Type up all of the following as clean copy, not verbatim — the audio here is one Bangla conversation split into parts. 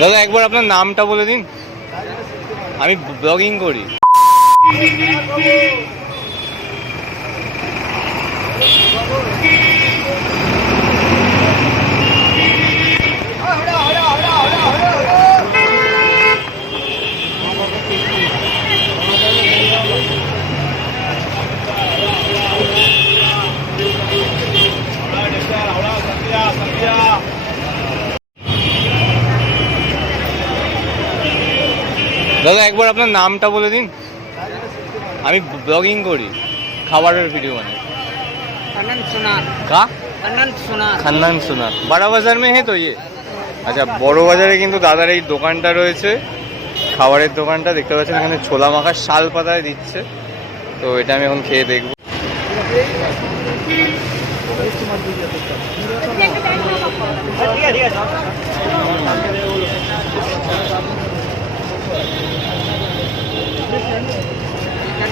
দাদা একবার আপনার নামটা বলে দিন, আমি ব্লগিং করি। দাদা একবার আপনার নামটা বলে দিন, আমি ব্লগিং করি, খাবারের ভিডিও বানাই। खन्नन सुनार का खन्नन सुनार খান্নান সোনার বড় বাজার মে হে তো ইয়ে? আচ্ছা, বড় বাজারে কিন্তু দাদার এই দোকানটা রয়েছে, খাবারের দোকানটা দেখতে পাচ্ছেন। এখানে ছোলা মাখা শাল পাতায় দিচ্ছে, তো এটা আমি এখন খেয়ে দেখবো।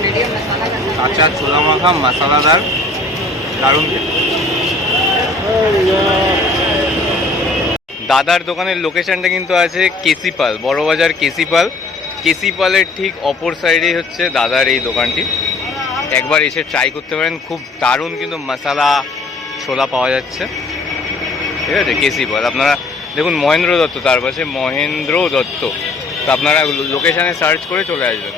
मीडियम मसाला का কাঁচা ছোলা মাখা মশলাদার, দারুণ খেতে। দাদার দোকানের লোকেশনটা কিন্তু আছে কেসিপাল, বড়বাজার কেসিপাল। কেসিপালের ঠিক অপর সাইডেই হচ্ছে দাদার এই দোকানটি। একবার এসে ট্রাই করতে পারেন, খুব দারুণ কিন্তু মশলা ছোলা পাওয়া যাচ্ছে। ঠিক আছে, কেসিপাল আপনারা দেখুন, মহেন্দ্র দত্ত তার পাশে মহেন্দ্র দত্ত, তো আপনারা লোকেশানে সার্চ করে চলে আসবেন।